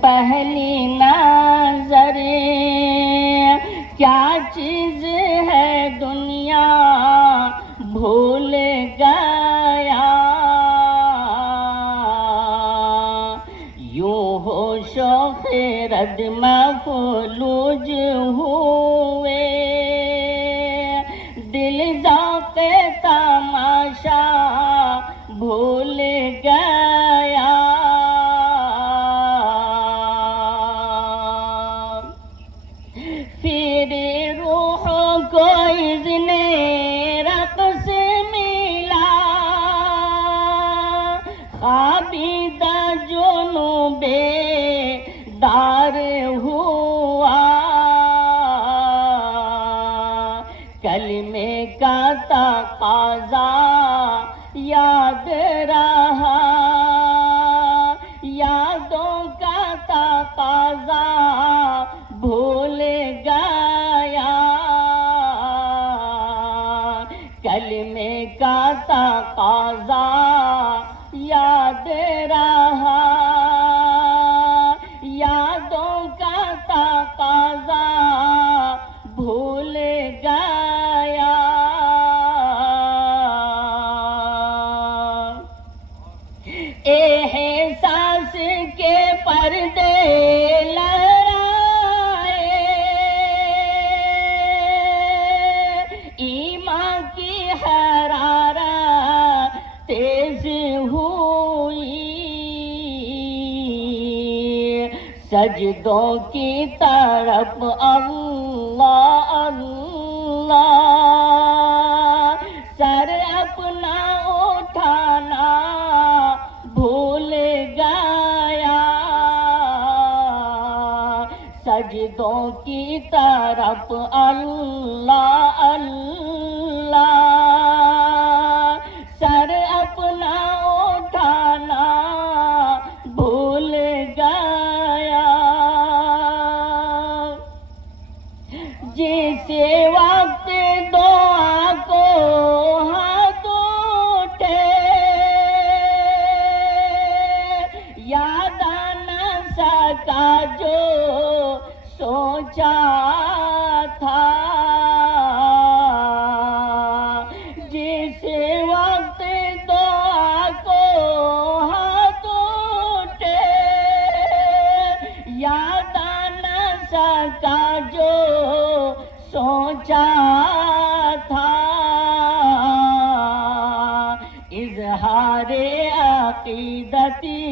پہلی نظر کیا چیز ہے دنیا بھول گیا، یوں ہوش و خرد مفلوج ہوئے، دل ذوق تماشا بھول گیا، پھر روح کو اذن رقص ملا، خوابیدہ جنوں بیدار ہوا، کلمے کا تقاضا یاد رہا، یادوں کا تقاضا بھول گیا، کلمے کا تقاضا یاد رہا، یادوں کا تقاضا بھول گیا، احساس کے پردے لہرائے، ایمان کی حرارت تیز ہوئی، سجدوں کی طرف اللہ اللہ، سر اپنا اٹھانا بھول گیا، سجدوں کی طرف اللہ اللہ، سر اپنا اٹھانا بھول گیا، جس وقت دعا کو ہاتھ اٹھے، یاد نہ سکا جو سوچا تھا، جس وقت دعا کو ہاتھ اٹھے، یاد نہ سکا جو سوچا تھا، اظہار عقیدتی